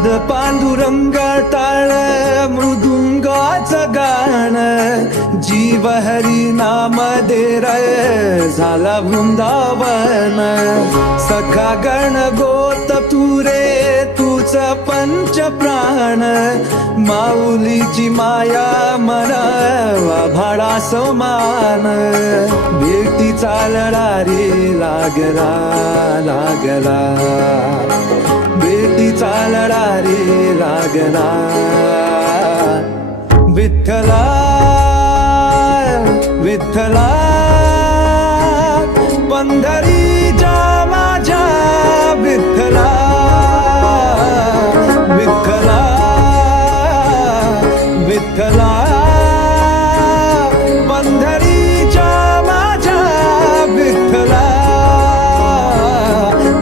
नाद पांडुरंग टाळ मृदुंगाचं गाण जीव हरी नाम दे रे झाला वृंदावन सखा गण गोत तू रे तूच पंच प्राण माऊलीची माया मन भाडा समान भेटी चालला रे लागला लागला भेटी चालला रे लागला विठ्ठला विठ्ठला